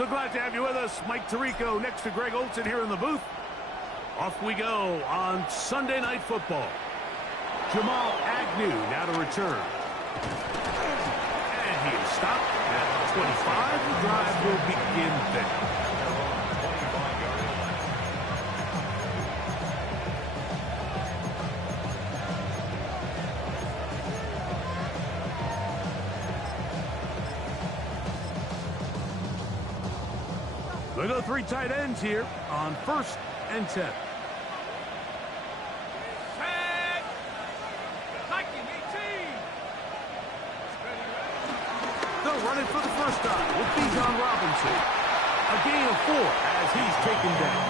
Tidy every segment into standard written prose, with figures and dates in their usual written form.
So glad to have you with us. Mike Tirico next to Greg Olson here in the booth. Off we go on Sunday Night Football. Jamal Agnew now to return. And he is stopped at 25. The drive will begin there. They go 3 tight ends here on 1st and 10. They'll run it for the first time with Bijan Robinson. A gain of 4 as he's taken down.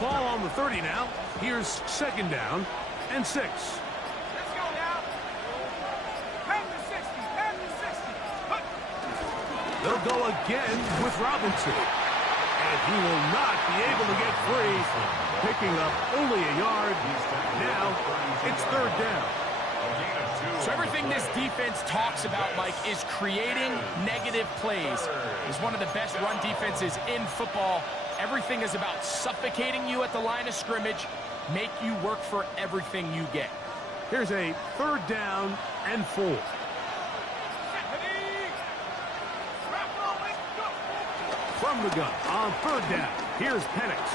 Ball on the 30 now. Here's 2nd down and 6. Let's go now. Pen to 60. Pen to 60. They'll go again with Robinson. And he will not be able to get free. Picking up only a yard. Now it's 3rd down. So everything this defense talks about, Mike, is creating negative plays. It's one of the best run defenses in football. Everything is about suffocating you at the line of scrimmage, make you work for everything you get. Here's a 3rd down and 4. From the gun on 3rd down, here's Penix.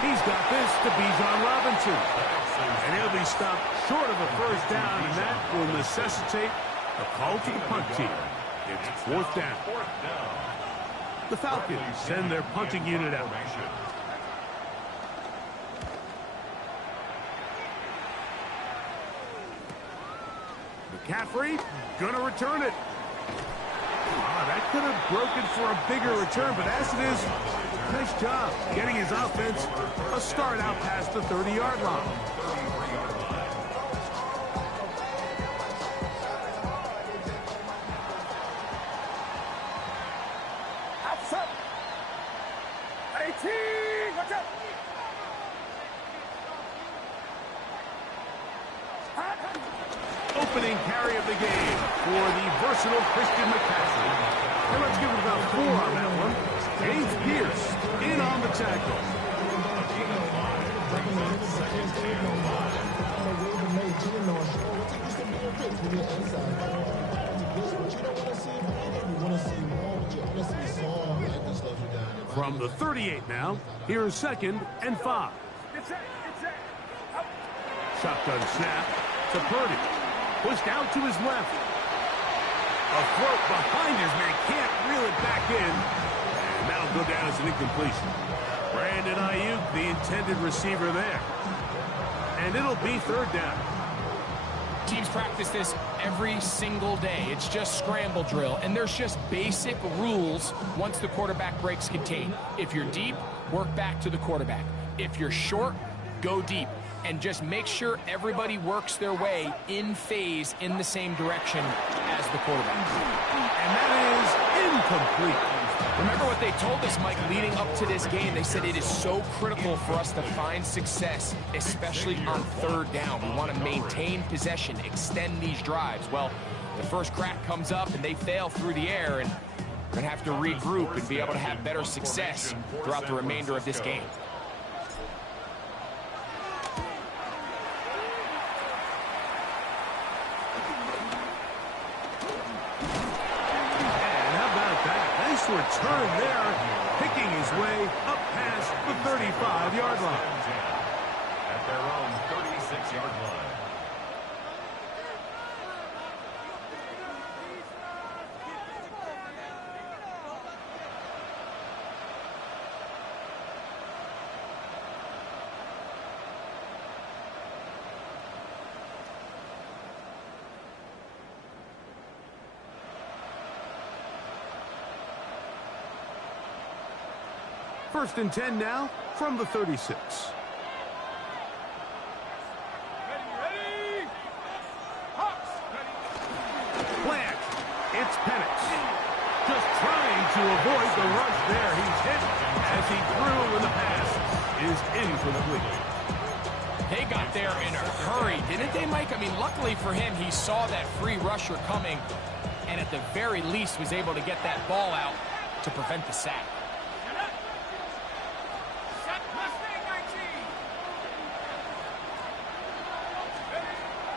He's got this to Bijan Robinson. And he'll be stopped short of a 1st down, and that will necessitate a call to the punt team. It's 4th down. The Falcons send their punting unit out. McCaffrey gonna return it. That could have broken for a bigger return, but as it is, nice job getting his offense a start out past the 30-yard line. Opening carry of the game for the versatile Christian McCaffrey. And let's give it about 4 on that one. James Pierce in on the tackle. From the 38 now, here's 2nd and 5. Shotgun snap to Purdy. Pushed out to his left. A throat behind his man, can't reel it back in. And that'll go down as an incompletion. Brandon Ayuk, the intended receiver there. And it'll be 3rd down. Teams practice this every single day. It's just scramble drill, and there's just basic rules once the quarterback breaks contain. If you're deep, work back to the quarterback. If you're short, go deep. And just make sure everybody works their way in phase in the same direction as the quarterback. And that is incomplete. Remember what they told us, Mike, leading up to this game. They said it is so critical for us to find success, especially on 3rd down. We want to maintain possession, extend these drives. Well, the first crack comes up and they fail through the air, and we're going to have to regroup and be able to have better success throughout the remainder of this game. Return there, picking his way up past the 35-yard line. At their own 36-yard line. First and 10 now from the 36. Plant. It's Penix. Just trying to avoid the rush there. He's hit as he threw when the pass is incomplete. They got there in a hurry, didn't they, Mike? I mean, luckily for him, he saw that free rusher coming and at the very least was able to get that ball out to prevent the sack.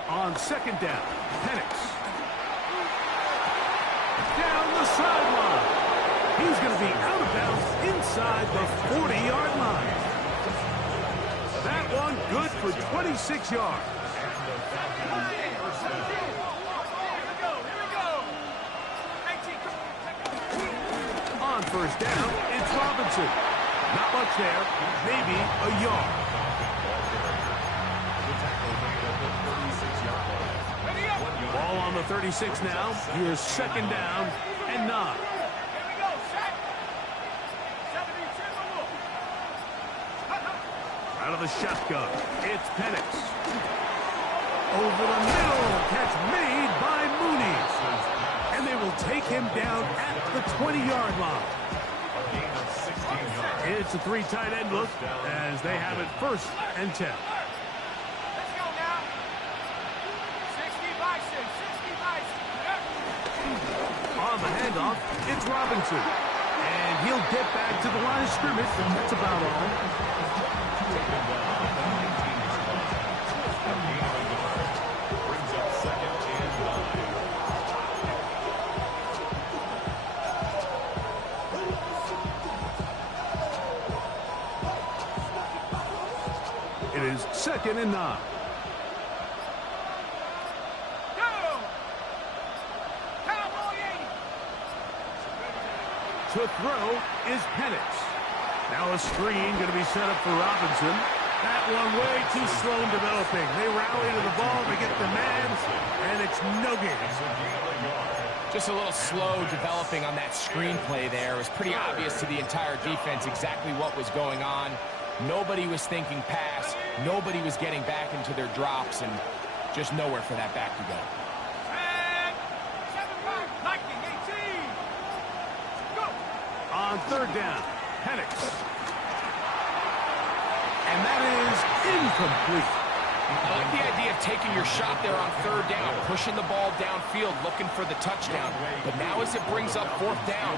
On second down, Penix. Down the sideline. He's going to be out of bounds inside the 40-yard line. That one good for 26 yards. On first down, it's Robinson. Not much there, maybe a yard. Ball on the 36 now. Here's second down and 9. Out of the shotgun, it's Penix. Over the middle, catch made by Mooney. And they will take him down at the 20-yard line. It's a 3 tight end look as they have it first and 10. On the handoff, it's Robinson. And he'll get back to the line of scrimmage. That's about all. Brings up second and 9. It is second and 9. To throw is Penix. Now a screen going to be set up for Robinson. That one way too slow in developing. They rally to the ball, they get the man, and it's no gain. Just a little slow developing on that screenplay there. It was pretty obvious to the entire defense exactly what was going on. Nobody was thinking pass. Nobody was getting back into their drops, and just nowhere for that back to go. On third down, Penix. And that is incomplete. I like the idea of taking your shot there on third down, pushing the ball downfield, looking for the touchdown. But now as it brings up fourth down,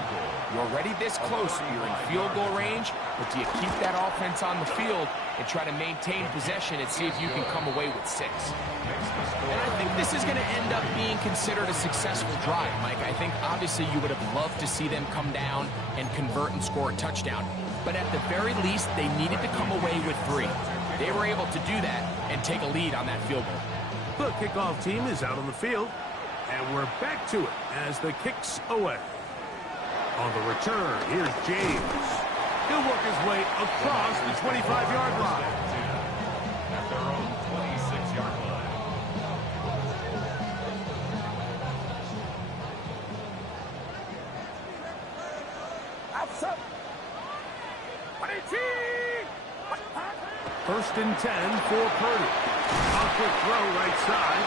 you're already this close. You're in field goal range, but do you keep that offense on the field and try to maintain possession and see if you can come away with 6? And I think this is going to end up being considered a successful drive, Mike. I think obviously you would have loved to see them come down and convert and score a touchdown. But at the very least, they needed to come away with 3. They were able to do that and take a lead on that field goal. The kickoff team is out on the field, and we're back to it as the kick's away. On the return, here's James. He'll work his way across the 25-yard line. At their own 26-yard line. Outside. 22. First and 10 for Purdy. A quick throw right side.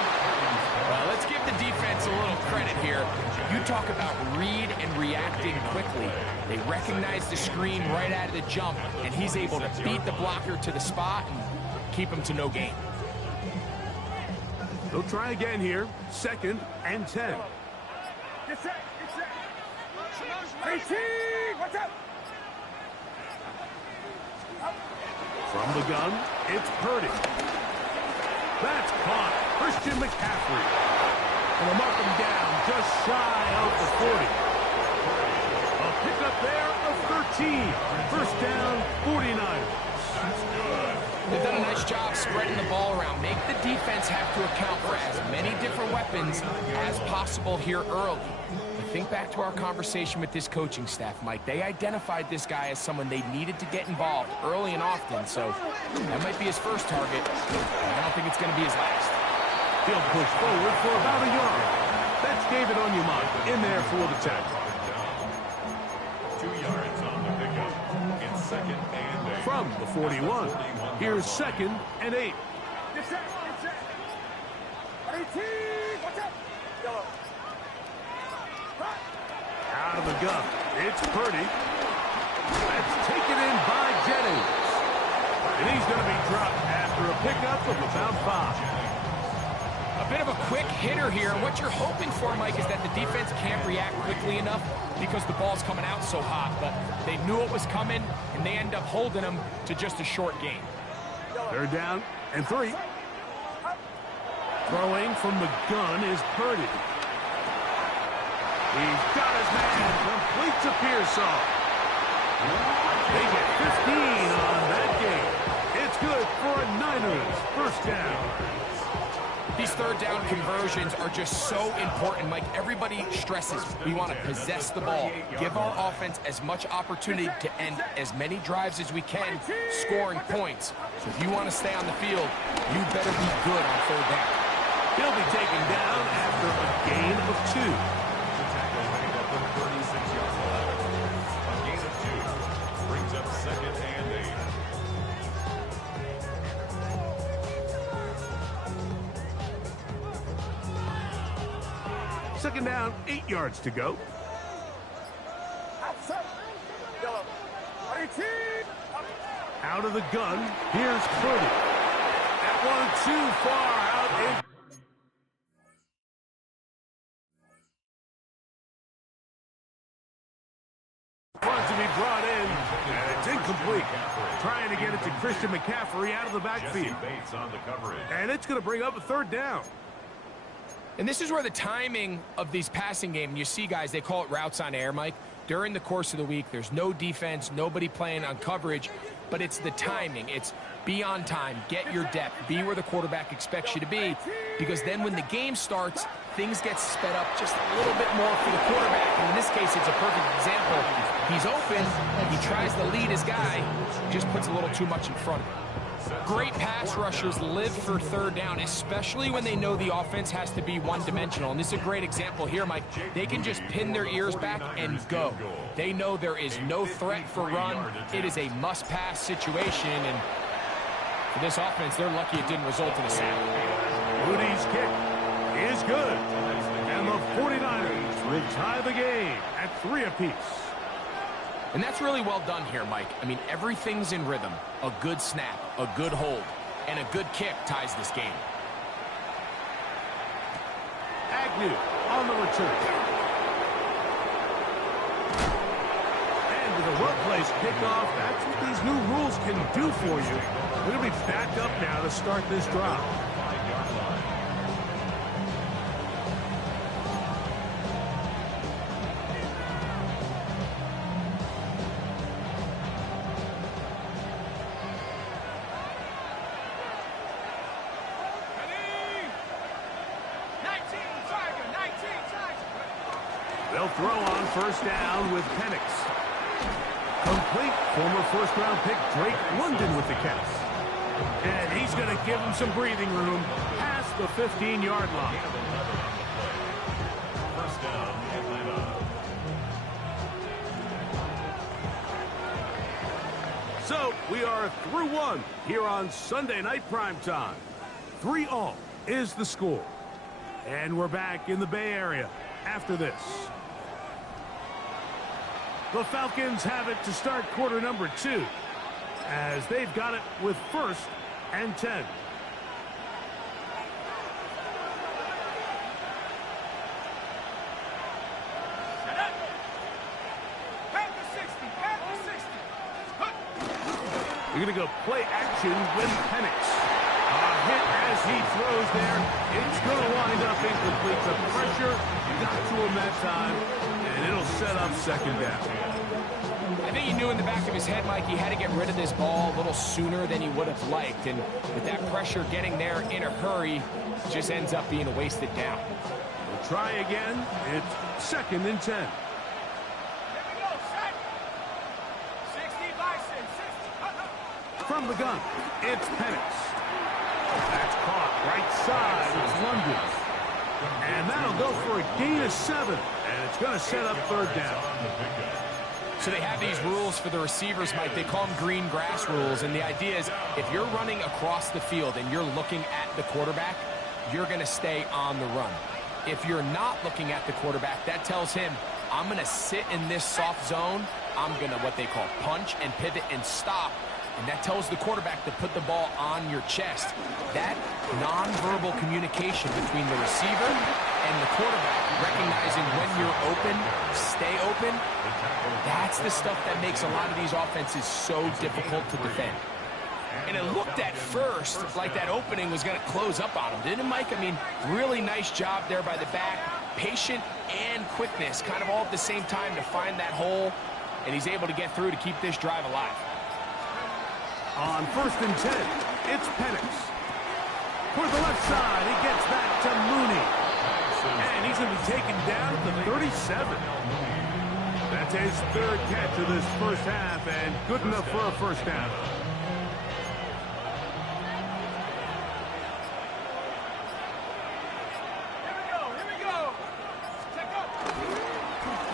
Well, let's give the defense a little credit here. You talk about read and reacting quickly. They recognize the screen right out of the jump, and he's able to beat the blocker to the spot and keep him to no gain. They'll try again here. Second and 10. Get set. 18. Watch out. From the gun, it's Purdy. That's caught. Christian McCaffrey. And they'll mark him down just shy of the 40. A pickup there of 13. First down, 49ers. They've done a nice job spreading the ball around. Make the defense have to account for as many different weapons as possible here early. But think back to our conversation with this coaching staff, Mike. They identified this guy as someone they needed to get involved early and often, so that might be his first target. I don't think it's going to be his last. He'll push forward for about a yard. That's David Onyemata in there for the tackle. 2 yards on the pickup. It's second and 8. From the 41, here's second and 8. Get set. 18. Watch out. Yellow. Out of the gun. It's Purdy. That's taken in by Jennings. And he's going to be dropped after a pickup of about 5. A bit of a quick hitter here. What you're hoping for, Mike, is that the defense can't react quickly enough because the ball's coming out so hot. But they knew it was coming, and they end up holding them to just a short gain. Third down and 3. Throwing from the gun is Purdy. He's got his man. Completes a Pearsall. They get 15 on that game. It's good for a Niners first down. These third down conversions are just so important, Mike. Everybody stresses we want to possess the ball, give our offense as much opportunity to end as many drives as we can, scoring points. So if you want to stay on the field, you better be good on third down. He'll be taken down after a gain of 2. The tackle made up the 36-yard line. A gain of 2 brings up 2nd and 8. Second down, 8 yards to go. Out of the gun, here's Purdy. That one too far out. Wants to be brought in, and it's incomplete. Trying to get it to Christian McCaffrey out of the backfield. And it's going to bring up a third down. And this is where the timing of these passing games, you see, guys, they call it routes on air, Mike. During the course of the week, there's no defense, nobody playing on coverage, but it's the timing. It's be on time, get your depth, be where the quarterback expects you to be, because then when the game starts, things get sped up just a little bit more for the quarterback. And in this case, it's a perfect example. He's open, he tries to lead his guy, just puts a little too much in front of him. Great pass rushers live for third down, especially when they know the offense has to be one-dimensional. And this is a great example here, Mike. They can just pin their ears back and go. They know there is no threat for run. It is a must-pass situation. And for this offense, they're lucky it didn't result in a sack. Moody's kick is good. And the 49ers will tie the game at 3 apiece. And that's really well done here, Mike. I mean, everything's in rhythm. A good snap, a good hold, and a good kick ties this game. Agnew on the return. And with a well-placed kickoff, that's what these new rules can do for you. We're going to be backed up now to start this drive. They'll throw on first down with Penix. Complete. Former first-round pick Drake London with the catch. And he's going to give him some breathing room past the 15-yard line. First down, Atlanta. So we are through 1 here on Sunday Night Primetime. 3-all is the score. And we're back in the Bay Area after this. The Falcons have it to start quarter number 2 as they've got it with 1st and 10. We're going to go play action with Penix. A hit as he throws there. It's going to wind up incomplete. The pressure got to him that time, and it'll set up second down. I think he knew in the back of his head, Mike, he had to get rid of this ball a little sooner than he would have liked. And with that pressure getting there in a hurry, it just ends up being a wasted down. We'll try again. It's 2nd and 10. From the gun, it's Penix. That's caught right side. It's London. And that'll go for a gain of 7. And it's going to set up third down. So they have these rules for the receivers, Mike. They call them green grass rules. And the idea is if you're running across the field and you're looking at the quarterback, you're going to stay on the run. If you're not looking at the quarterback, that tells him, I'm going to sit in this soft zone. I'm going to what they call punch and pivot and stop. And that tells the quarterback to put the ball on your chest. That nonverbal communication between the receiver and the quarterback, recognizing when you're open, stay open, that's the stuff that makes a lot of these offenses so difficult to defend. And it looked at first like that opening was going to close up on him, didn't it, Mike? I mean, really nice job there by the back. Patient and quickness, kind of all at the same time to find that hole, and he's able to get through to keep this drive alive. On 1st and 10, it's Penix. For the left side, he gets back to Mooney. And he's going to be taken down at the 37. That's his 3rd catch of this first half, and good enough for a first down. Here we go. Check up.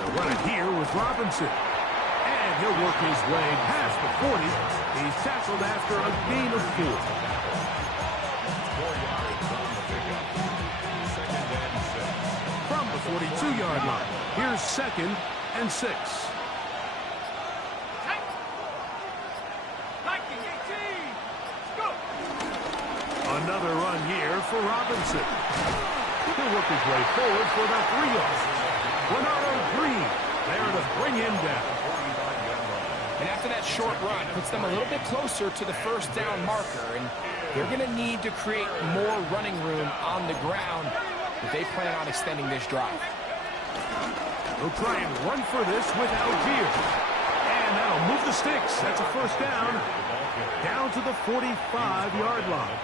They'll run it here with Robinson. And he'll work his way past the 40. He's tackled after a gain of 4. 4 yards on the pickup. 2nd and 6. From the 42-yard line, here's 2nd and 6. Another run here for Robinson. He'll work his way forward for about 3 yards. Bernardo Green there to bring him down. And after that short run, puts them a little bit closer to the first down marker. And they're going to need to create more running room on the ground if they plan on extending this drive. They'll try and run for this with Algier. And that'll move the sticks. That's a first down. Down to the 45-yard line.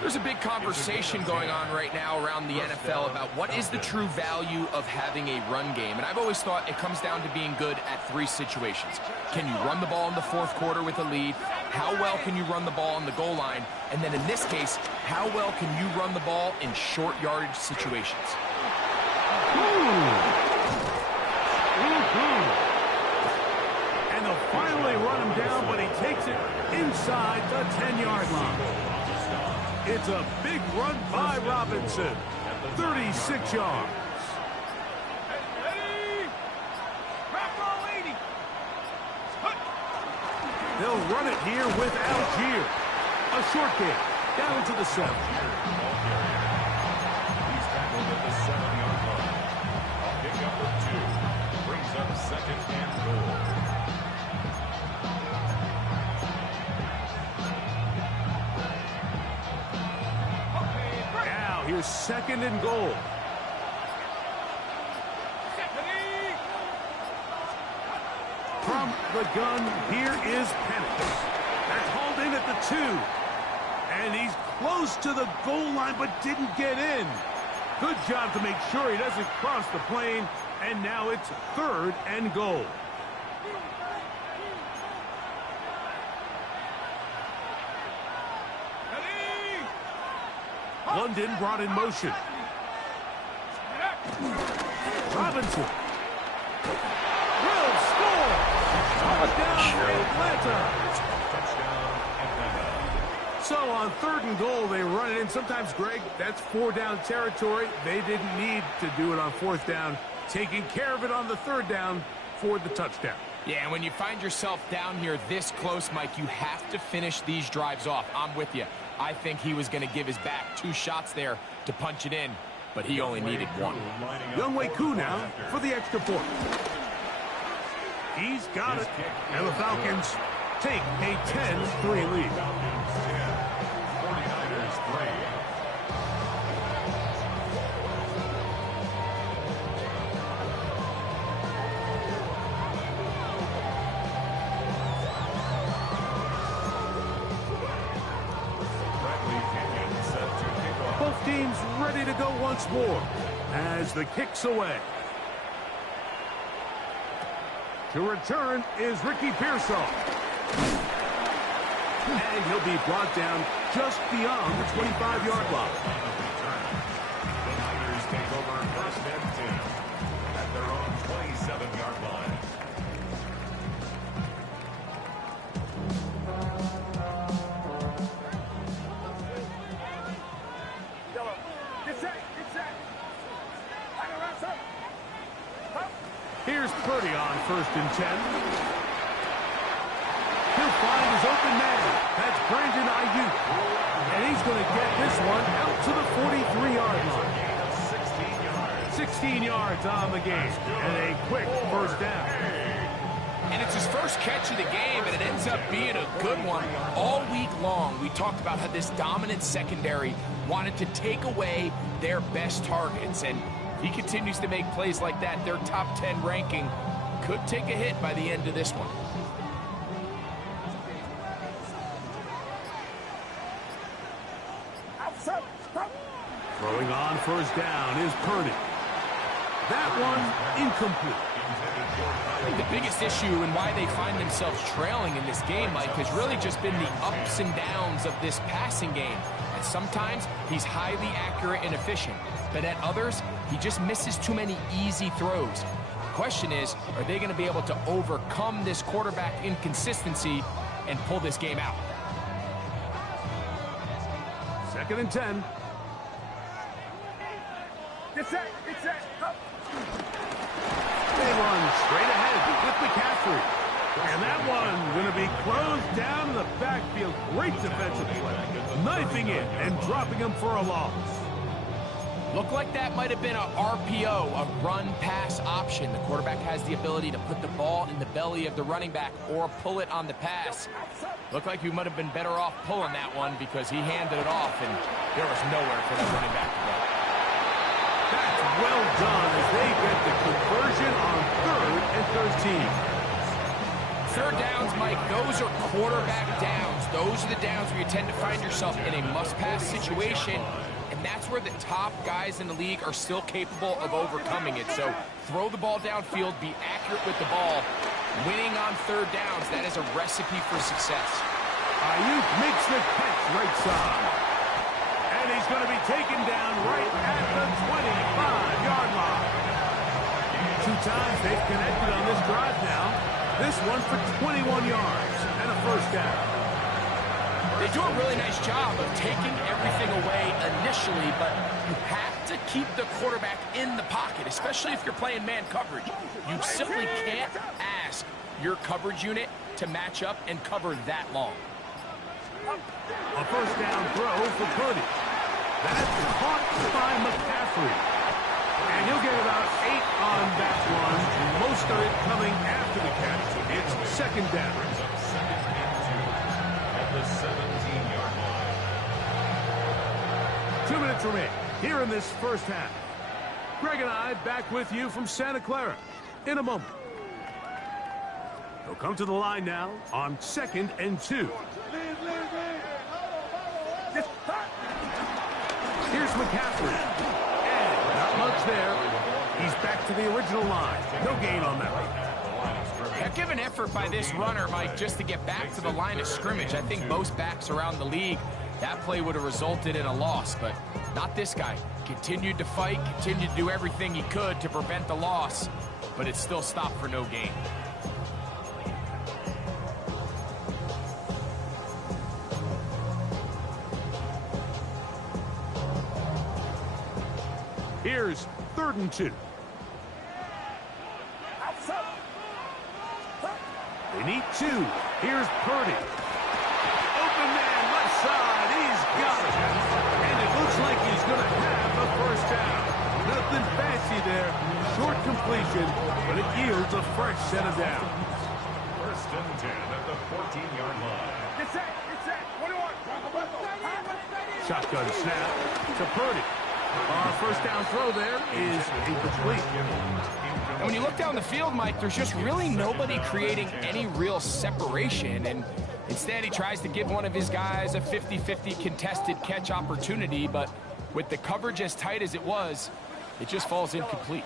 There's a big conversation going on right now around the NFL about what is the true value of having a run game. And I've always thought it comes down to being good at 3 situations. Can you run the ball in the 4th quarter with a lead? How well can you run the ball on the goal line? And then in this case, how well can you run the ball in short yardage situations? And they'll finally run him down, but he takes it inside the 10-yard line. It's a big run by Robinson. 36 yards. They'll run it here with Algier. A short game. Down to the 7. He's tackled at the 7-yard line. Pick up of 2. Brings up 2nd and goal. Now here's 2nd and goal. From the gun, here is Penix. That's hauled in at the 2. And he's close to the goal line, but didn't get in. Good job to make sure he doesn't cross the plane. And now it's 3rd and goal. London brought in motion. Robinson will score. Touchdown, Atlanta. So on 3rd and goal, they run it in. Sometimes, Greg, that's 4-down territory. They didn't need to do it on 4th down. Taking care of it on the 3rd down for the touchdown. Yeah, and when you find yourself down here this close, Mike, you have to finish these drives off. I'm with you. I think he was going to give his back 2 shots there to punch it in, but he only needed 1. Younghoe Koo now for the extra point. He's got it. And the Falcons take a 10-3 lead. 49ers 3. Both teams ready to go once more as the kick's away. To return is Ricky Pearsall. And he'll be brought down just beyond the 25-yard line. The Niners take over 1st and 10 at their own 27-yard line. Here's Purdy on 1st and 10. He'll find his open man. That's Brandon Ayuk. And he's going to get this one out to the 43-yard line. 16 yards on the game. And a quick first down. And it's his first catch of the game, and it ends up being a good one. All week long, we talked about how this dominant secondary wanted to take away their best targets. And if he continues to make plays like that, their top 10 ranking could take a hit by the end of this one. Throwing on 1st down is Purdy. That one incomplete. The biggest issue and why they find themselves trailing in this game, Mike, has really just been the ups and downs of this passing game. And sometimes he's highly accurate and efficient, but at others, he just misses too many easy throws. The question is, are they going to be able to overcome this quarterback inconsistency and pull this game out? 2nd and 10. Get set. Get set. Go. They run straight ahead with McCaffrey. And that one going to be closed down in the backfield. Great defensive play. Knifing it and dropping him for a loss. Looked like that might have been a RPO, a run-pass option. The quarterback has the ability to put the ball in the belly of the running back or pull it on the pass. Looked like you might have been better off pulling that one because he handed it off, and there was nowhere for that running back to go. That's well done as they get the conversion on 3rd and 13. Third downs, Mike, those are quarterback downs. Those are the downs where you tend to find yourself in a must-pass situation, and that's where the top guys in the league are still capable of overcoming it. So throw the ball downfield, be accurate with the ball. Winning on 3rd downs, that is a recipe for success. Ayuk makes the catch right side. And he's going to be taken down right at the 25-yard line. 2 times they've connected on this drive now. This one for 21 yards and a 1st down. They do a really nice job of taking everything away initially, but you have to keep the quarterback in the pocket, especially if you're playing man coverage. You simply can't ask your coverage unit to match up and cover that long. A 1st down throw for Purdy. That's caught by McCaffrey. And he'll get about 8 on that one. Most of it coming after the catch. It's 2nd down. At the 17-yard line. 2 minutes remain here in this 1st half. Greg and I back with you from Santa Clara in a moment. They'll come to the line now on 2nd and 2. Here's McCaffrey. And not much there. He's back to the original line. No gain on that one. Heck of an effort by this runner, Mike, just to get back to the line of scrimmage. I think most backs around the league, that play would have resulted in a loss, but not this guy. Continued to fight, continued to do everything he could to prevent the loss, but it still stopped for no gain. Here's 3rd and 2. They need 2. Here's Purdy. Open man, left side. He's got it. And it looks like he's going to have the 1st down. Nothing fancy there. Short completion, but it yields a fresh set of downs. 1st and 10 at the 14-yard line. Get set. Get set. What do you want? Shotgun snap to Purdy. Our 1st down throw there is incomplete. And when you look down the field, Mike, there's just really nobody creating any real separation. And instead, he tries to give one of his guys a 50-50 contested catch opportunity. But with the coverage as tight as it was, it just falls incomplete.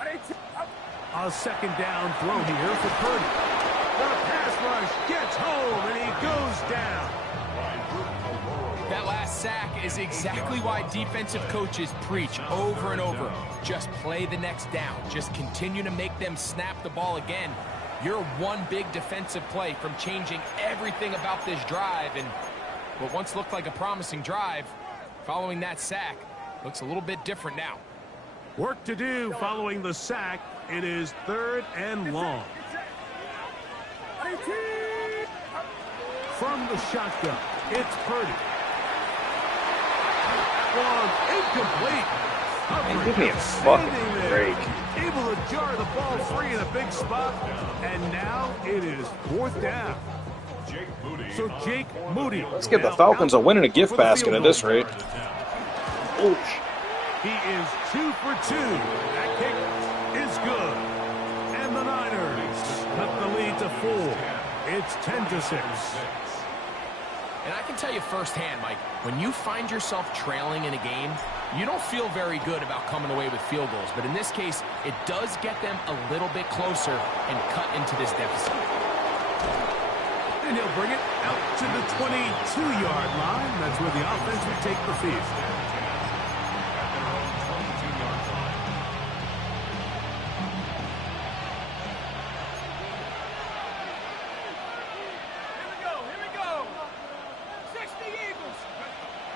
A 2nd down throw here for Purdy. The pass rush gets home, and he goes down. That last sack is exactly why defensive coaches preach over and over. Just play the next down. Just continue to make them snap the ball again. You're one big defensive play from changing everything about this drive. And what once looked like a promising drive, following that sack, looks a little bit different now. Work to do following the sack. It is 3rd and long. From the shotgun, it's Purdy. Incomplete. Man, give me a fucking break. Able to jar the ball free in a big spot. And now it is 4th down. So Jake Moody. Let's give the Falcons a win and a gift basket at this rate. Ouch. He is 2 for 2. That kick is good. And the Niners cut the lead to 4. It's 10-6. And I can tell you firsthand, Mike, when you find yourself trailing in a game, you don't feel very good about coming away with field goals. But in this case, it does get them a little bit closer and cut into this deficit. And he'll bring it out to the 22-yard line. That's where the offense will take the field.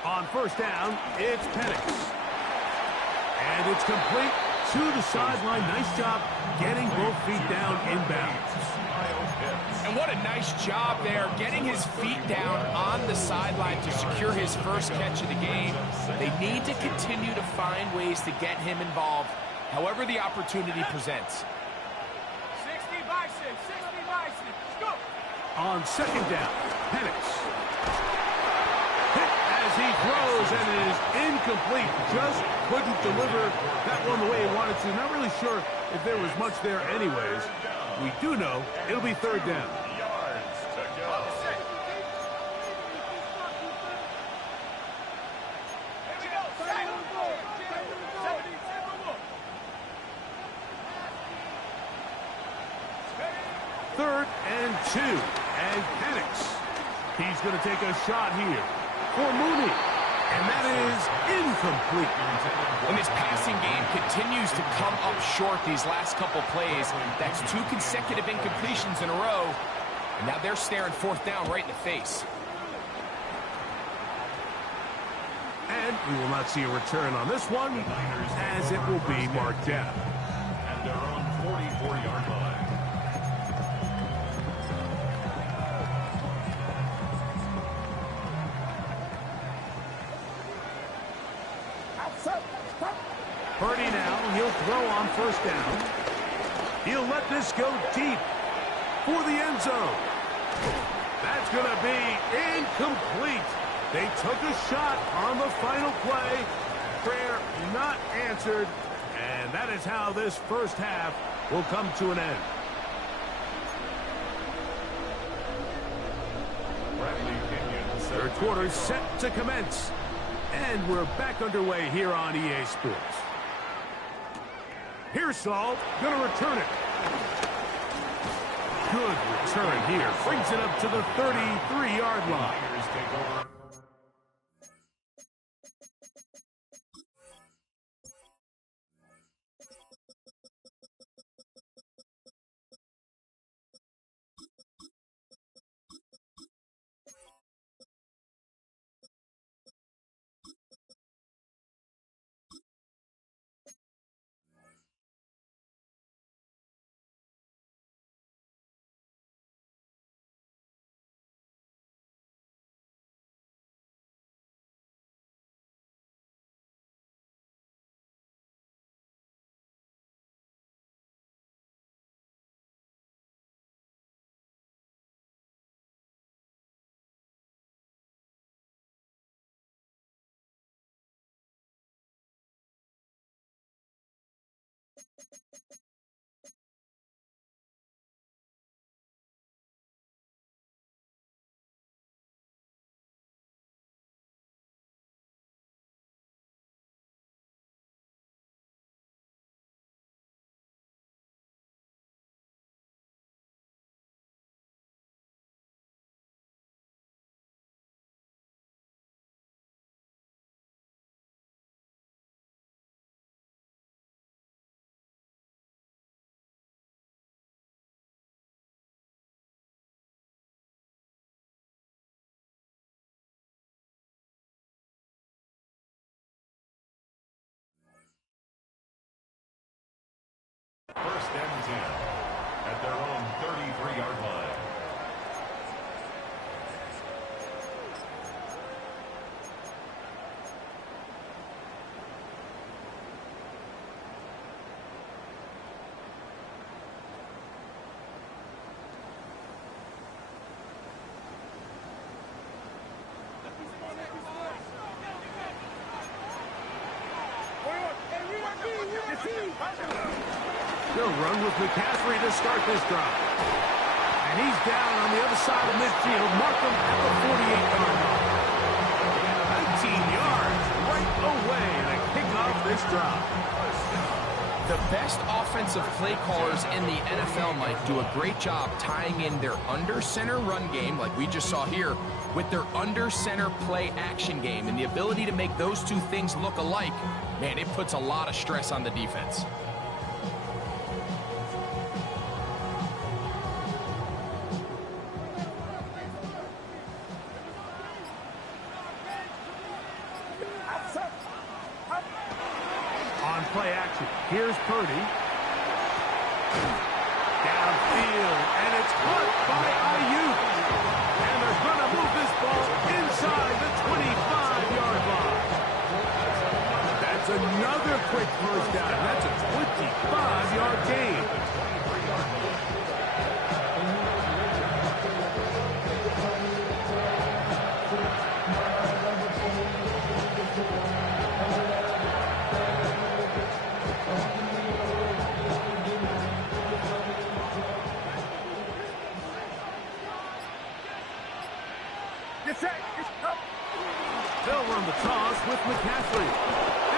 On 1st down, it's Penix. And it's complete to the sideline. Nice job getting both feet down inbounds. And what a nice job there, getting his feet down on the sideline to secure his first catch of the game. They need to continue to find ways to get him involved, however the opportunity presents. 60 by 6, 60 by 6. Let's go. On 2nd down, Penix. As he throws, and it is incomplete. Just couldn't deliver that one the way he wanted to. Not really sure if there was much there anyways. We do know it'll be 3rd down. Third and 2. And Penix. He's going to take a shot here for Mooney. And that is incomplete. And this passing game continues to come up short these last couple plays. That's 2 consecutive incompletions in a row. And now they're staring 4th down right in the face. And we will not see a return on this one, as it will be marked down. And they're on 44-yard line. Purdy now, he'll throw on 1st down. He'll let this go deep for the end zone. That's going to be incomplete. They took a shot on the final play. Prayer not answered. And that is how this first half will come to an end. Third quarter set to commence. And we're back underway here on EA Sports. Pearsall going to return it. Good return here. Brings it up to the 33-yard line. 23-yard line. They'll run with McCaffrey to start this drive. And he's down on the other side of midfield. Mark him at the 48-yard line. 19 yards right away to kick off this drive. The best offensive play callers in the NFL, Mike, do a great job tying in their under-center run game, like we just saw here, with their under-center play action game. And the ability to make those two things look alike, man, it puts a lot of stress on the defense. On play action, here's Purdy. Downfield, and it's caught by Ayuk. And they're going to move this ball inside the 25-yard line. That's another quick first down. That's a 25-yard gain. They'll run the toss with McCaffrey.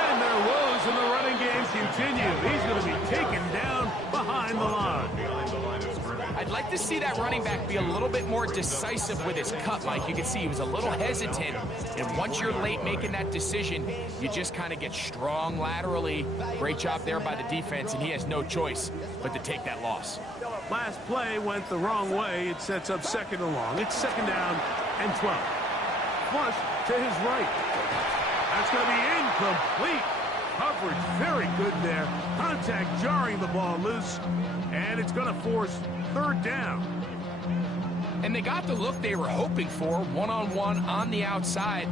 And their woes in the running game continue. He's going to be taken down behind the line. I'd like to see that running back be a little bit more decisive with his cut, Mike. You can see he was a little hesitant. And once you're late making that decision, you just kind of get strong laterally. Great job there by the defense, and he has no choice but to take that loss. Last play went the wrong way. It sets up second and long. It's second down and 12. Flush to his right. That's going to be incomplete. Coverage very good there. Contact jarring the ball loose. And it's going to force third down. And they got the look they were hoping for, one-on-one on the outside.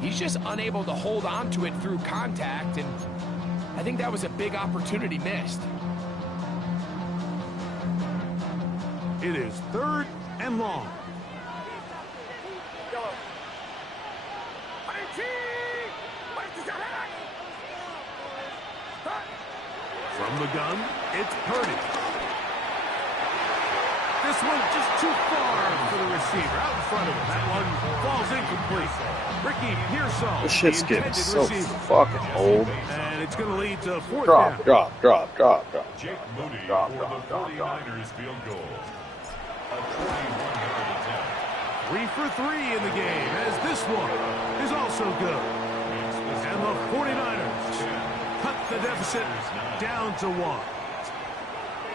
He's just unable to hold on to it through contact, and I think that was a big opportunity missed. It is third and long. From the gun, it's Purdy. This one just too far for the receiver. Out in front of him. That one falls incomplete. Ricky Pearsall. This shit's getting so fucking old. And it's going to lead to fourth Drop. Jake Moody for the 49ers field goal. A 41-yard attempt. 3 for 3 in the game, as this one is also good. And the 49ers cut the deficit down to 1.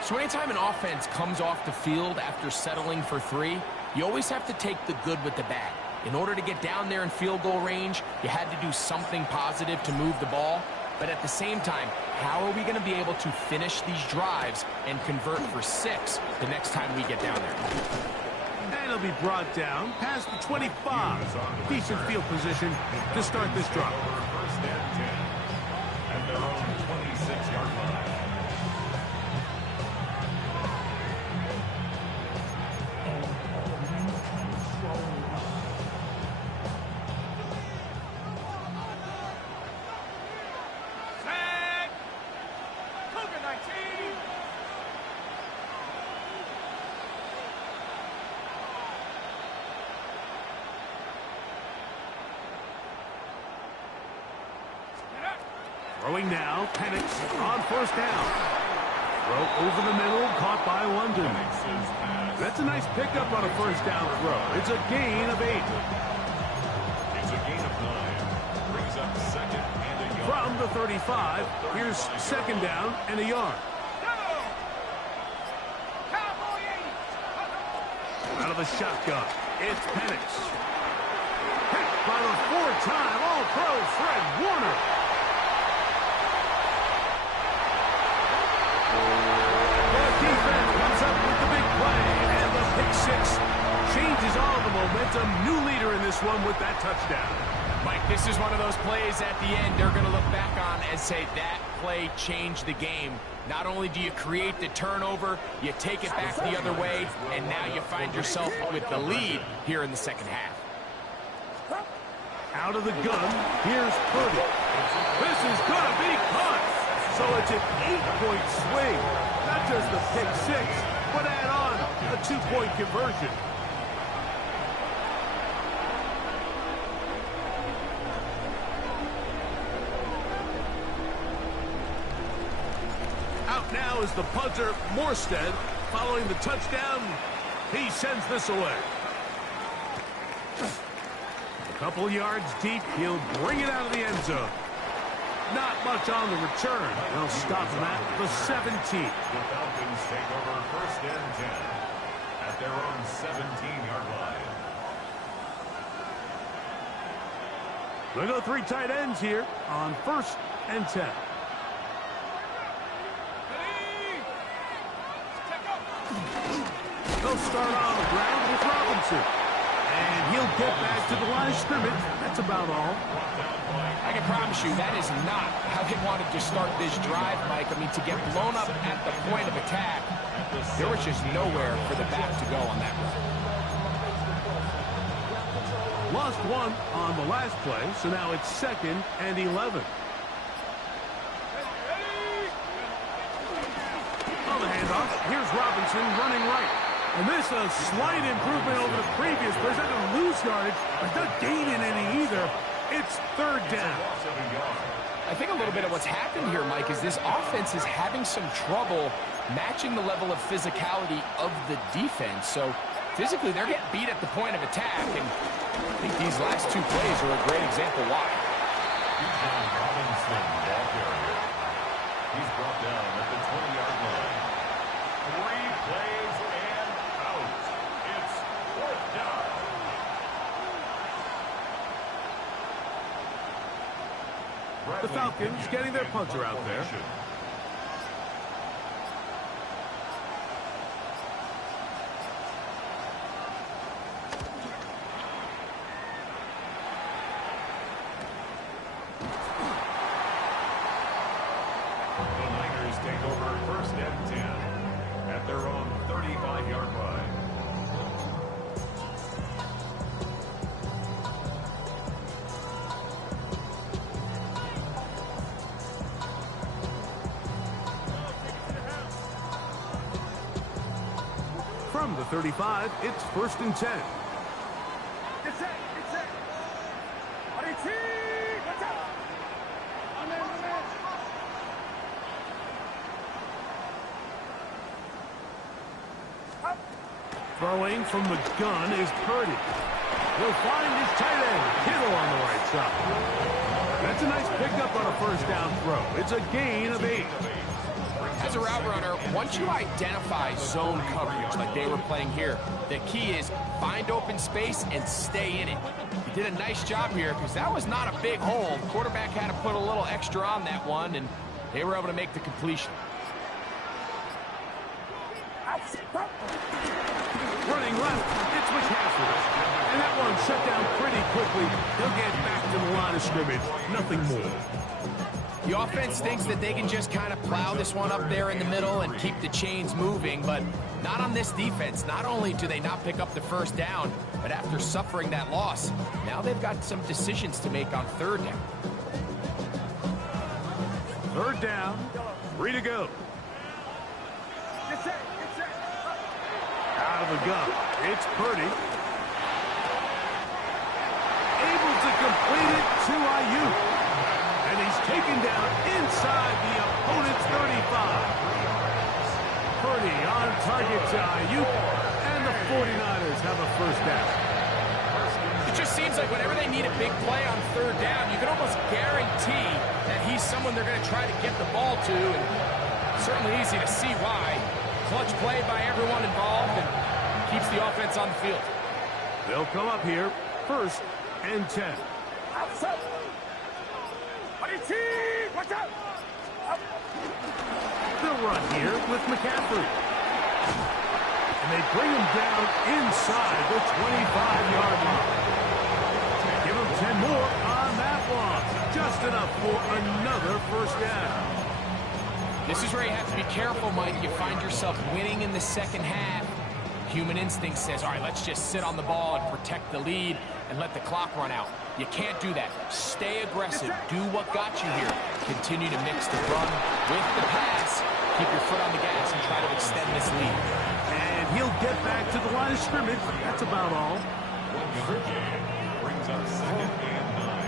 So anytime an offense comes off the field after settling for 3, you always have to take the good with the bad. In order to get down there in field goal range, you had to do something positive to move the ball. But at the same time, how are we going to be able to finish these drives and convert for 6 the next time we get down there? And it'll be brought down past the 25. Decent field position to start this drive. First and 10. At their own 26-yard line. Throwing now, Penix on first down. Throw over the middle, caught by London. That's a nice pickup on a first down throw. It's a gain of 8. It's a gain of 9. Brings up second and a yard. From the 35, here's second down and a yard. Out of the shotgun, it's Penix. Picked by the 4-time All-Pro Fred Warner. The defense comes up with the big play, and momentum. New leader in this one with that touchdown. Mike, this is one of those plays at the end they're going to look back on and say that play changed the game. Not only do you create the turnover, you take it back the other way, and now you find yourself with the lead here in the second half. Out of the gun, here's Purdy. This is going to be caught. So it's an 8-point swing. Not just the pick six, but add on a 2-point conversion. Out now is the punter, Morstead. Following the touchdown, he sends this away. A couple yards deep, he'll bring it out of the end zone. Not much on the return. They'll stop him at the 17. The Falcons take over first and 10 at their own 17-yard line. They go 3 tight ends here on first and 10. They'll start on the ground with Robinson. And he'll get back to the line of scrimmage. That's about all. I can promise you that is not how they wanted to start this drive, Mike. I mean, to get blown up at the point of attack, there was just nowhere for the back to go on that run. Lost one on the last play, so now it's 2nd and 11. On the handoff, here's Robinson running right. And this a slight improvement over the previous play. He's not going to lose yardage, but not gaining any either. It's 3rd down. I think a little bit of what's happened here, Mike, is this offense is having some trouble matching the level of physicality of the defense. So physically, they're getting beat at the point of attack, and I think these last 2 plays are a great example why. Robinson, ball carrier. He's brought down at the 20-yard line. 3 plays and out. It's 4th down. The Falcons getting their punter out there. The Niners take over first and 10 at their own 35-yard line. From the 35, it's 1st and 10. Get set. Watch out. On there. Throwing from the gun is Purdy. He'll find his tight end, Kittle, on the right side. That's a nice pickup on a 1st down throw. It's a gain of 8. As a route runner, once you identify zone coverage like they were playing here, the key is find open space and stay in it. He did a nice job here because that was not a big hole. The quarterback had to put a little extra on that one, and they were able to make the completion. Running left, it's McCaffrey. And that one shut down pretty quickly. He'll get back to the line of scrimmage. Nothing more. The offense thinks that they can just kind of plow this one up there in the middle and keep the chains moving, but not on this defense. Not only do they not pick up the 1st down, but after suffering that loss, now they've got some decisions to make on 3rd down. 3rd down, 3 to go. Get set. Out of the gun, it's Purdy. Able to complete it to Ayuk. And he's taken down inside the opponent's 35. Purdy on target to Ayuk, and the 49ers have a 1st down. It just seems like whenever they need a big play on 3rd down, you can almost guarantee that he's someone they're going to try to get the ball to, and certainly easy to see why. Clutch play by everyone involved and keeps the offense on the field. They'll come up here, 1st and 10. Outside. Watch out. They'll run here with McCaffrey. And they bring him down inside the 25-yard line. Give him 10 more on that one. Just enough for another first down. This is where you have to be careful, Mike. You find yourself winning in the second half. Human instinct says, all right, let's just sit on the ball and protect the lead and let the clock run out. You can't do that. Stay aggressive. Do what got you here. Continue to mix the run with the pass. Keep your foot on the gas and try to extend this lead. And he'll get back to the line of scrimmage. That's about all. 1 yard gain brings up 2nd and 9.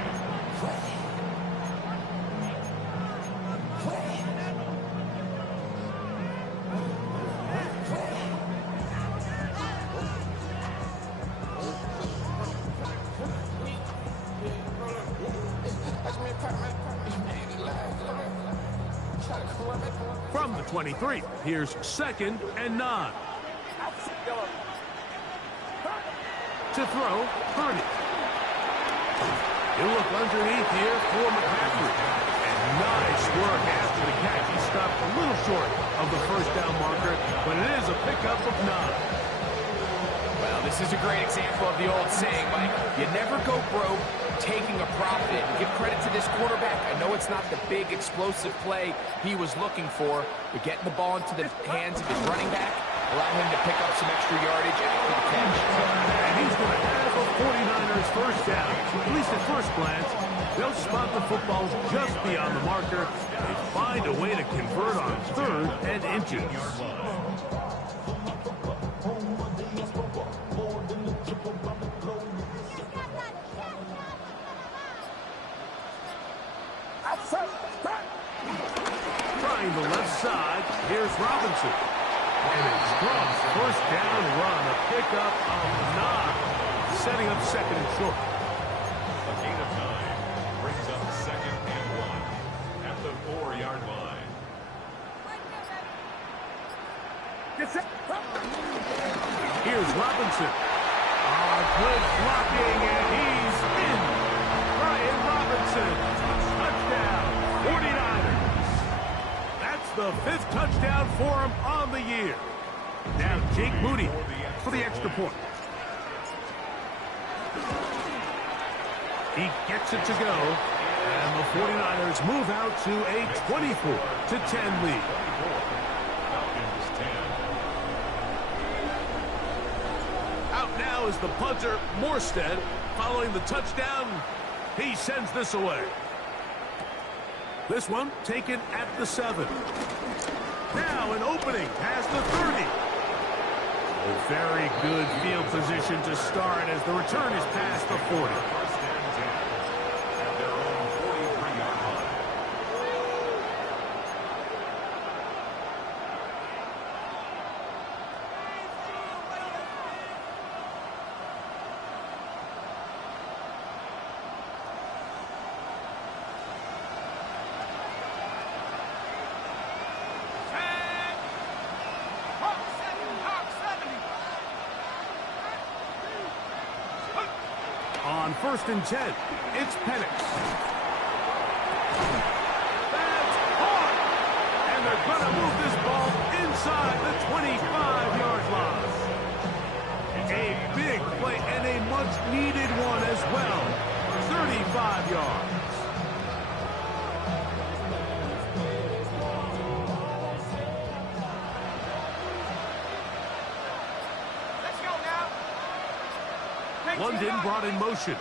From the 23, here's 2nd and 9. To throw, Purdy. He'll look underneath here for McCaffrey. And nice work after the catch. He stopped a little short of the first down marker, but it is a pickup of 9. Well, this is a great example of the old saying, Mike. You never go broke taking a profit. Give credit to this quarterback. I know it's not the big explosive play he was looking for, but getting the ball into the hands of his running back allowed him to pick up some extra yardage after the catch. And he's going to have a 49ers first down. At least at first glance, they'll spot the football just beyond the marker. They find a way to convert on 3rd and inches. Trying the left side, here's Robinson. And a strong first down run, a pickup of 9, setting up 2nd and short. A gain of 9 brings up 2nd and 1 at the 4-yard line. Here's Robinson. Good blocking, and he's in. Brian Robinson, touchdown, 49ers. That's the 5th touchdown for him on the year. Now Jake Moody for the extra point. He gets it to go, and the 49ers move out to a 24-10 lead. Falcons 10. Out now is the punter, Morstead. Following the touchdown, he sends this away. This one taken at the 7. Now an opening past the 30. A very good field position to start as the return is past the 40. First and 10 at their own 43-yard line. On 1st and 10, it's Penix. That's hard! And they're going to move this ball inside the 25-yard line. A big play and a much-needed one as well. 35 yards. Let's go now. London brought in motion.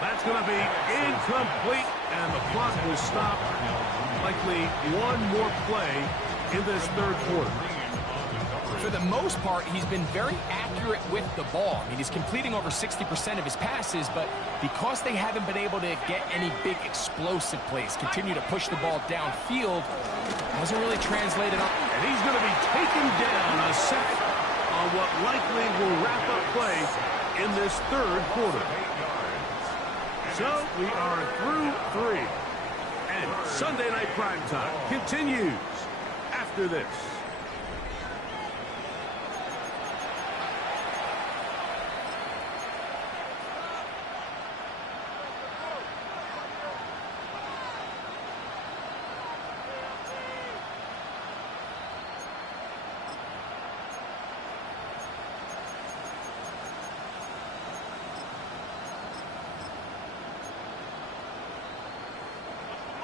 That's going to be incomplete, and the clock will stop. Likely one more play in this 3rd quarter. For the most part, he's been very accurate with the ball. I mean, he's completing over 60% of his passes, but because they haven't been able to get any big explosive plays, continue to push the ball downfield, hasn't really translated up. And he's going to be taken down, a sack on what likely will wrap up play in this 3rd quarter. So we are through 3. And Sunday Night Primetime continues after this.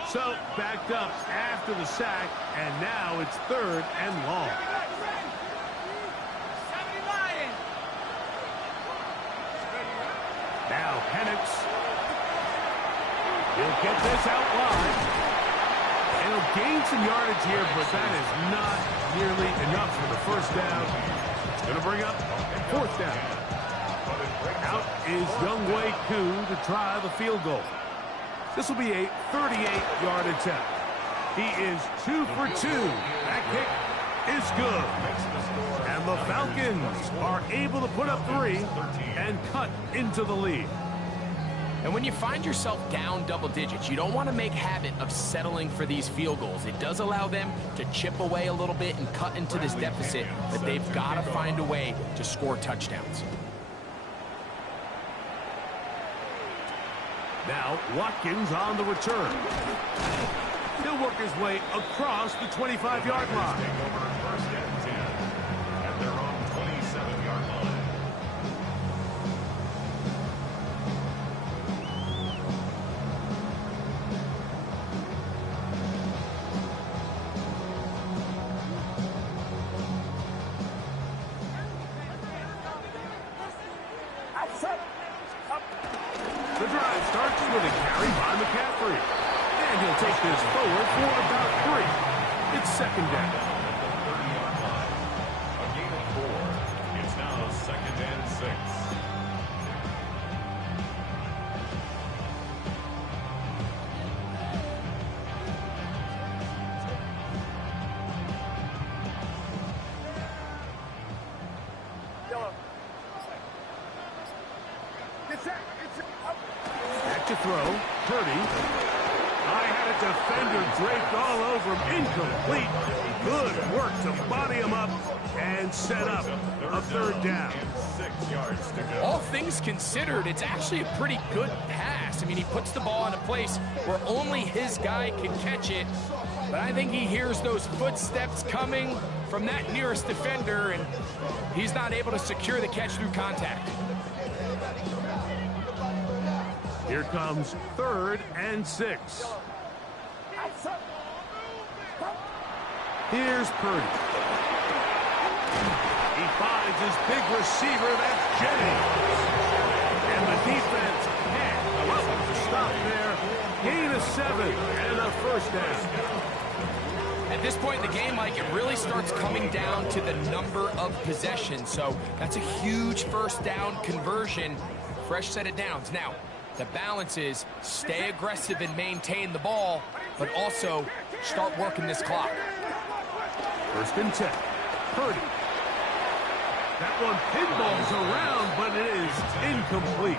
So, backed up after the sack, and now it's 3rd and long. Now Penix. He'll get this out wide. And he'll gain some yardage here, but that is not nearly enough for the first down. It's going to bring up 4th down. Out is Younghoe Koo to try the field goal. This will be a 38-yard attempt. He is 2 for 2. That kick is good. And the Falcons are able to put up 3 and cut into the lead. And when you find yourself down double digits, you don't want to make habit of settling for these field goals. It does allow them to chip away a little bit and cut into this deficit, but they've got to find a way to score touchdowns. Now Watkins on the return. He'll work his way across the 25-yard line. First and 10 at their own 27-yard line. The drive starts with a carry by McCaffrey. And he'll take this forward for about 3. It's 2nd down. A gain of 4. It's now 2nd and 6. Back to throw. Purdy. I had a defender draped all over him. Incomplete. Good work to body him up and set up a 3rd down. 6 yards to go. All things considered, it's actually a pretty good pass. I mean, he puts the ball in a place where only his guy can catch it. But I think he hears those footsteps coming from that nearest defender, and he's not able to secure the catch through contact. Here comes 3rd and 6. Here's Purdy. He finds his big receiver, that's Jennings. And the defense can't stop there. Gain of 7 and a 1st down. At this point in the game, Mike, it really starts coming down to the number of possessions. So that's a huge 1st down conversion. Fresh set of downs. Now, the balance is stay aggressive and maintain the ball, but also start working this clock. 1st and 10. Purdy. That one pinballs around, but it is incomplete.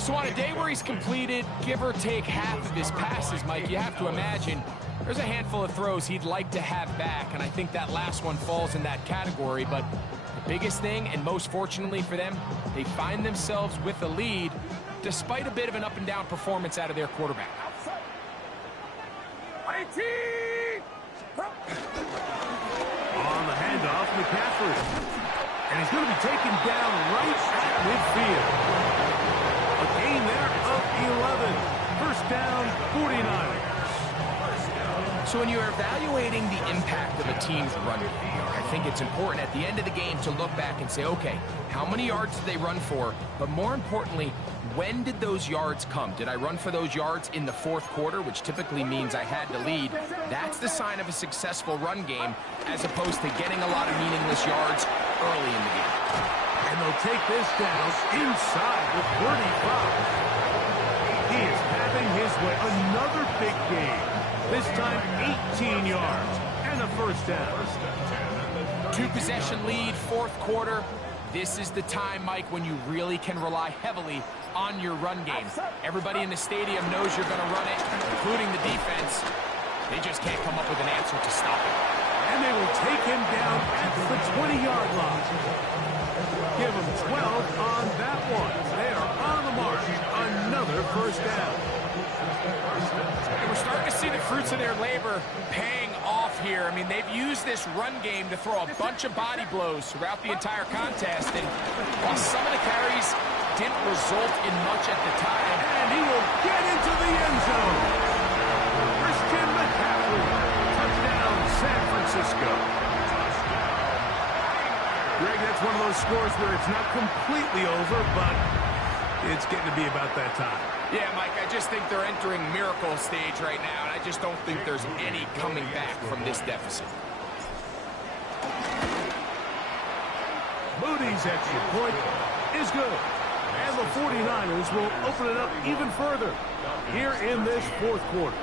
So on a day where he's completed, give or take half of his passes, Mike, you have to imagine there's a handful of throws he'd like to have back, and I think that last one falls in that category. But the biggest thing, and most fortunately for them, they find themselves with a lead despite a bit of an up-and-down performance out of their quarterback. On the handoff, McCaffrey. And he's going to be taken down right at midfield. A gain there of 11. 1st down, 49ers. So when you're evaluating the impact of a team's run game, I think it's important at the end of the game to look back and say, okay, how many yards did they run for? But more importantly, when did those yards come? Did I run for those yards in the 4th quarter, which typically means I had to lead? That's the sign of a successful run game, as opposed to getting a lot of meaningless yards early in the game. And they'll take this down inside with 35. He is having his way. Another big game. This time 18 yards and a 1st down. 2-possession lead, 4th quarter. This is the time, Mike, when you really can rely heavily on your run game. Everybody in the stadium knows you're going to run it, including the defense. They just can't come up with an answer to stop it. And they will take him down at the 20-yard line. Give him 12 on that one. They are on the mark. Another 1st down. And we're starting to see the fruits of their labor paying off here. I mean, they've used this run game to throw a bunch of body blows throughout the entire contest. And while some of the carries didn't result in much at the time, And he will get into the end zone. Francisco. Greg, that's one of those scores where it's not completely over, but it's getting to be about that time. Yeah, Mike, I just think they're entering miracle stage right now, and I just don't think there's any coming back from this deficit. Moody's extra point is good. And the 49ers will open it up even further here in this fourth quarter.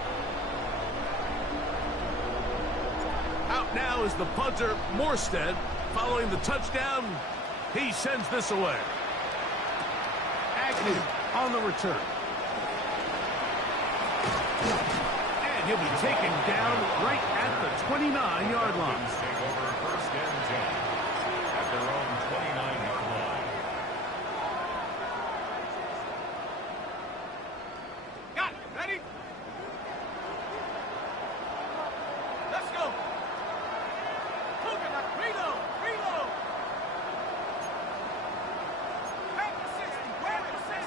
Out now is the punter, Morstead. Following the touchdown, he sends this away. Agnew on the return. And he'll be taken down right at the 29-yard line. Take over first and 10 at their own 29-yard line. Got it. Ready? Let's go. Coconut. Reload. Reload. Back to 60. Where is 60?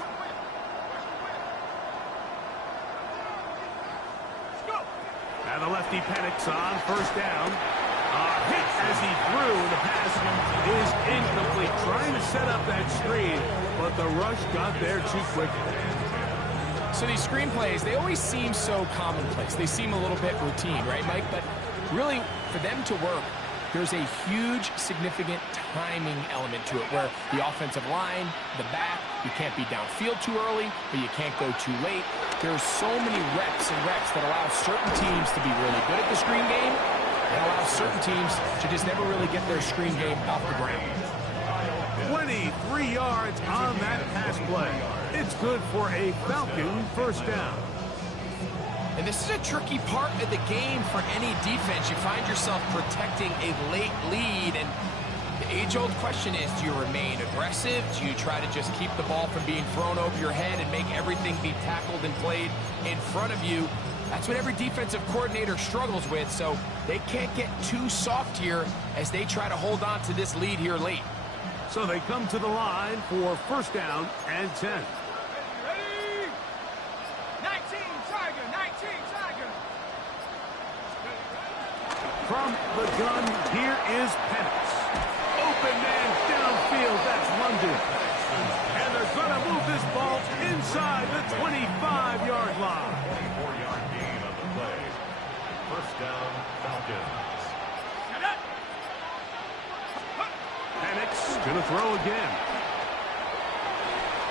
Let's go. And the lefty Penix on first down. Hit as he threw. The pass is incomplete. Trying to set up that screen, but the rush got there too quickly. So these screen plays, they always seem so commonplace. They seem a little bit routine, right, Mike? But really, for them to work, there's a huge, significant timing element to it where the offensive line, the back, you can't be downfield too early, but you can't go too late. There's so many reps and reps that allow certain teams to be really good at the screen game and allow certain teams to just never really get their screen game off the ground. 23 yards on that pass play. It's good for a Falcon first down. And this is a tricky part of the game for any defense. You find yourself protecting a late lead, and the age-old question is, do you remain aggressive? Do you try to just keep the ball from being thrown over your head and make everything be tackled and played in front of you? That's what every defensive coordinator struggles with, so they can't get too soft here as they try to hold on to this lead here late. So they come to the line for first down and 10. Ready? 19 Tiger. 19 Tiger. From the gun, here is Penix. Open man downfield, that's London. And they're going to move this ball inside the 25-yard line. 24-yard gain on the play. First down, Falcons. Penix going to throw again.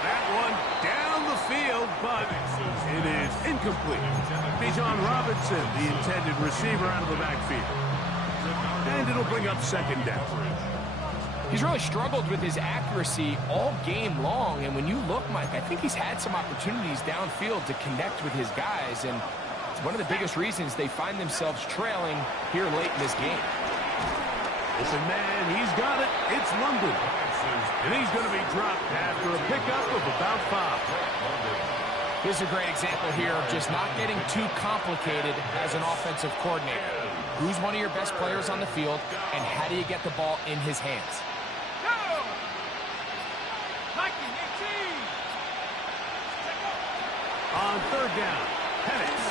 That one down the field, but it is incomplete. Bijan Robinson, the intended receiver, out of the backfield. And it'll bring up second down. He's really struggled with his accuracy all game long, and when you look, Mike, I think he's had some opportunities downfield to connect with his guys, and it's one of the biggest reasons they find themselves trailing here late in this game. Open man, he's got it. It's London. And he's going to be dropped after a pickup of about 5. This is a great example here of just not getting too complicated as an offensive coordinator. Who's one of your best players on the field, and how do you get the ball in his hands? Go! 19, 18. On third down, Penix.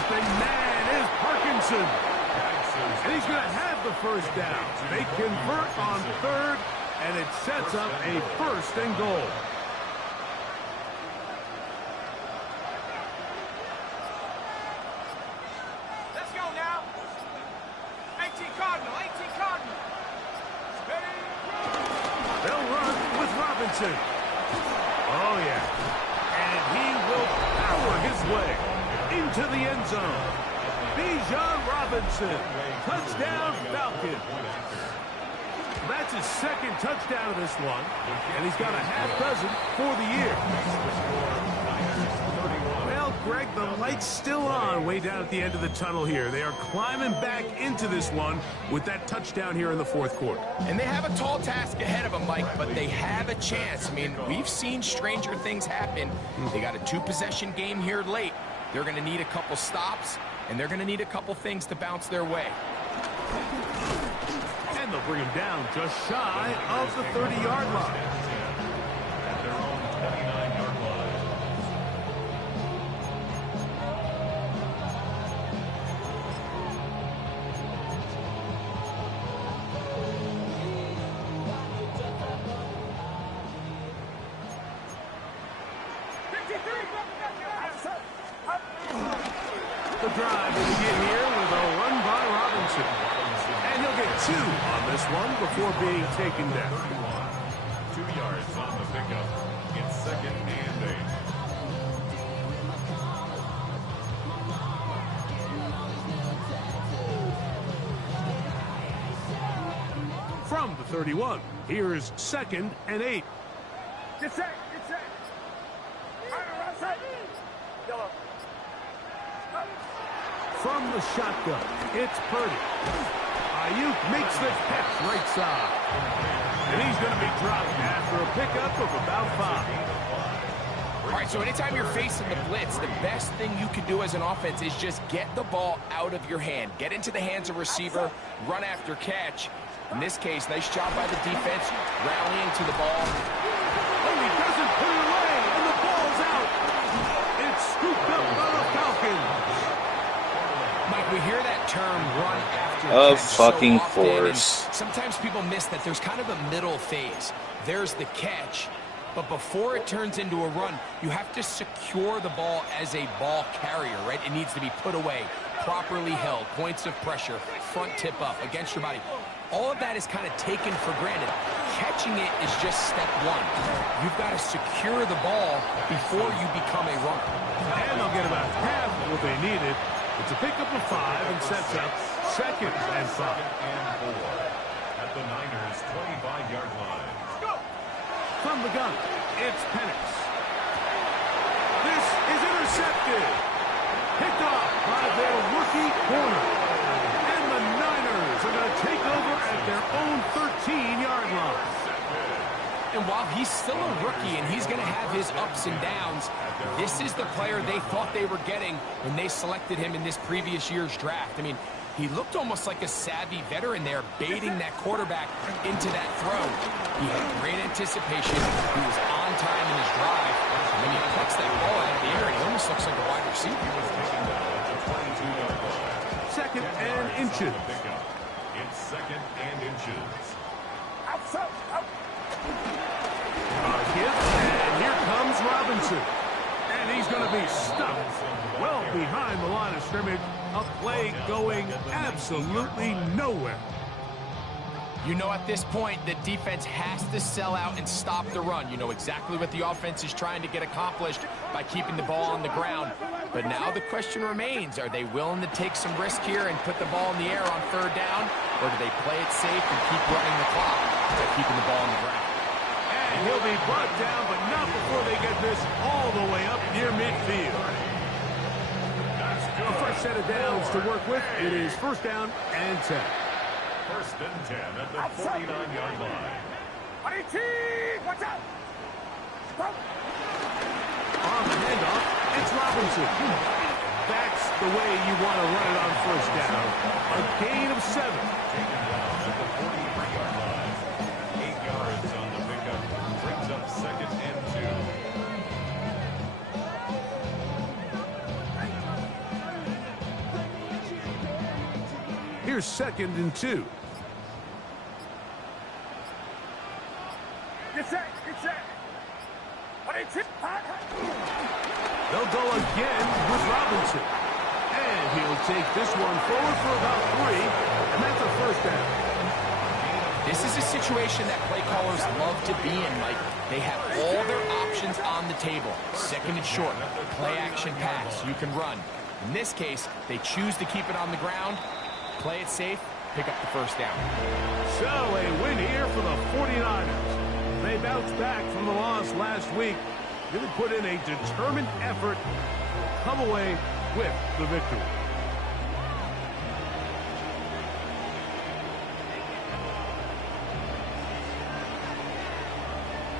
Open man is Parkinson. And he's going to have the first down. They convert on third, and it sets up a first and goal. Let's go now. 18 Cardinal. 18 Cardinal. Ready? They'll run with Robinson. Oh, yeah. And he will power his way into the end zone. Bijan Robinson, touchdown Falcon. That's his second touchdown of this one, and he's got a half dozen for the year. Well, Greg, the light's still on way down at the end of the tunnel here. They are climbing back into this one with that touchdown here in the fourth quarter. And they have a tall task ahead of them, Mike, but they have a chance. I mean, we've seen stranger things happen. They got a 2-possession game here late. They're going to need a couple stops, and they're going to need a couple things to bounce their way. And they'll bring him down just shy of the 30-yard line. At their own 29-yard line. The drive will begin here with a run by Robinson. And he'll get 2 on this one before being taken down. 2 yards on the pickup. It's 2nd and 8. From the 31, here's 2nd and 8. Get set. From the shotgun, it's Purdy. Ayuk makes the catch right side. And he's going to be dropped after a pickup of about 5. All right, so anytime you're facing the blitz, the best thing you can do as an offense is just get the ball out of your hand. Get into the hands of receiver, run after catch. In this case, nice job by the defense, rallying to the ball. And he doesn't put it away, and the ball's out. It's scooped up by the Falcons. Mike, we hear that term, run after Of catch, fucking so often, course. and sometimes people miss that there's kind of a middle phase. There's the catch, but before it turns into a run, you have to secure the ball as a ball carrier, right? It needs to be put away, properly held, points of pressure, front tip up against your body. All of that is kind of taken for granted. Catching it is just step 1. You've got to secure the ball before you become a runner. And they'll get about half of what they needed. It's a pickup of 5 and sets up 2nd and 5. And 4 at the Niners' 25-yard line. From the gun, it's Penix. This is intercepted. Picked off by their rookie corner. And the Niners are going to take over at their own 13-yard line. And while he's still a rookie and he's going to have his ups and downs, this is the player they thought they were getting when they selected him in this previous year's draft. I mean, he looked almost like a savvy veteran there, baiting that quarterback into that throw. He had great anticipation. He was on time in his drive. And when he plucks that ball out of the air, he almost looks like a wide receiver. He was taken down at the 22-yard line. 2nd and inches. It's 2nd and inches. And here comes Robinson. And he's going to be stuck well behind the line of scrimmage. A play going absolutely nowhere. You know at this point, the defense has to sell out and stop the run. You know exactly what the offense is trying to get accomplished by keeping the ball on the ground. But now the question remains, are they willing to take some risk here and put the ball in the air on 3rd down? Or do they play it safe and keep running the clock by keeping the ball on the ground? And he'll be brought down, but not before they get this all the way up near midfield. The first set of downs to work with. It is 1st down and 10. 1st and 10 at the 49-yard line. Watch out! On the handoff, it's Robinson. That's the way you want to run it on 1st down. A gain of 7. Taken down at the 43-yard line. 8 yards on the pickup. Brings up 2nd and 2. Here's 2nd and 2. Get set. They'll go again with Robinson. And he'll take this one forward for about 3. And that's a 1st down. This is a situation that play callers love to be in, Mike. They have all their options on the table. 2nd and short, play action pass, you can run. In this case, they choose to keep it on the ground, play it safe, pick up the 1st down. So a win here for the 49ers. They bounced back from the loss last week. Really put in a determined effort to come away with the victory.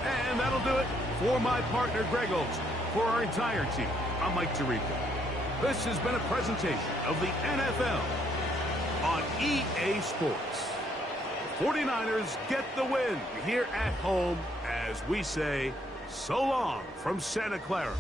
And that'll do it for my partner Greg Olson. For our entire team, I'm Mike Tirico. This has been a presentation of the NFL on EA Sports. 49ers get the win here at home as we say so long from Santa Clara.